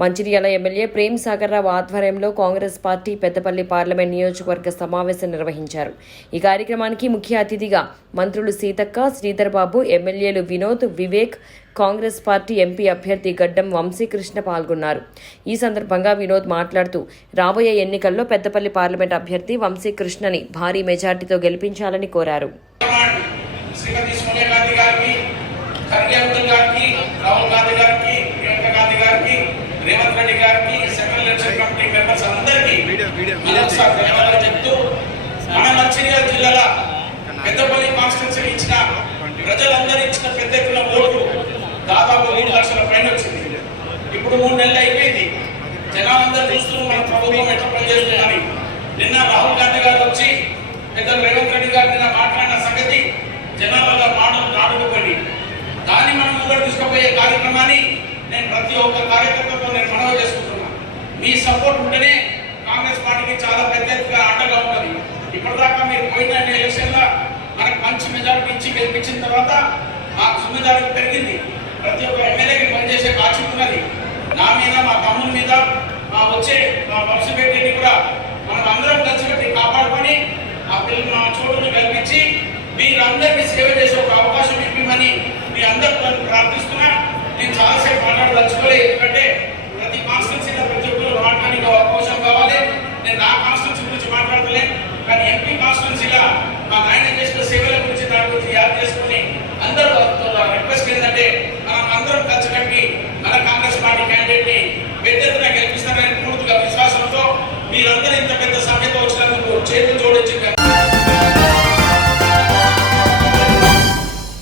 Mancherial MLA Prem Sagar Rao ఆధ్వర్యంలో Congress party Peddapalli parliament నియోజకవర్గ సమావేశం నిర్వహించారు. ఈ కార్యక్రమానికి ముఖ్య అతిథిగా మంత్రులు సీతక్క శ్రీధర్ బాబు ఎమ్మెల్యేలు వినోద్ వివేక్ కాంగ్రెస్ పార్టీ ఎంపీ అభ్యర్థి గడ్డం వంశీకృష్ణ పాల్గొన్నారు. ఈ సందర్భంగా వినోద్ మాట్లాడుతూ రాబోయే ఎన్నికల్లో పెద్దపల్లి పార్లమెంట్ అభ్యర్థి వంశీకృష్ణని భారీ మెజార్టీతో గెలిపించాలని కోరారు శ్రీమతి సోనియా గాంధీ గారికి ఖర్గే అబ్దుల్ గారికి రాహుల్ గాంధీ గారికి ప్రియాంక గాంధీ గారికి రేవంత్ రెడ్డి గారికి సెంట్రల్ ఎలక్షన్ కమిటీ మెంబర్స్ అందరికీ ధన్యవాదాలు చెప్తూ మన మంచిర్యాల జిల్లాల పెద్దపల్లి కాన్స్టిట్యూన్సీ ఇచ్చిన ప్రజలందరూ ఇచ్చిన పెద్ద ఎత్తున ఓట్లు దాదాపు మూడు లక్షల పైన వచ్చింది. ఇప్పుడు మూడు నెలలు అయిపోయింది. జనాలందరూ చూస్తున్నారు మన ప్రభుత్వం ఎట్లా పనిచేస్తుందని. నిన్న రాహుల్ గాంధీ గారు వచ్చి పెద్దలు రేవంత్ రెడ్డి గారు నిన్న మాట్లాడిన సంగతి జనాలలో మాటలు నాటుకుపోయి దాన్ని మనం ముందర తీసుకుపోయే కార్యక్రమాన్ని నేను ప్రతి ఒక్క మీ సపోర్ట్ ఉంటేనే కాంగ్రెస్ పార్టీకి చాలా పెద్ద ఎత్తుగా అండగా ఉంటుంది. ఇప్పటిదాకా మీరు పోయిన ఎలక్షన్లో మనకు మంచి మెజారిటీ ఇచ్చి గెలిపించిన తర్వాత మా సుమేధారం పెరిగింది. ప్రతి ఒక్క ఎమ్మెల్యేకి పనిచేసే బాధ్యత ఉన్నది. నా మీద మా తమ్ముడి మీద మా వచ్చే మా వంశపెట్టిని కూడా మనం అందరం కలిసిపెట్టి కాపాడుకొని ఆ పిల్లలు మా చోటును కల్పించి మీరందరికీ సేవ చేసే ఒక అవకాశం ఇవ్వమని మీ అందరూ ప్రార్థిస్తున్నా. నేను చాలా ఎస్సీగా మా నాయన చేసిన సేవల గురించి దాని గురించి యాద్ చేసుకుని అందరూ రిక్వెస్ట్ ఏంటంటే మనం అందరం ఖర్చు కట్టి మన కాంగ్రెస్ పార్టీ క్యాండిడేట్ని పెద్ద ఎత్తున గెలిపిస్తామని పూర్తిగా విశ్వాసంతో మీరందరూ ఇంత పెద్ద సభ్యత వచ్చినందుకు చేతులు జోడించి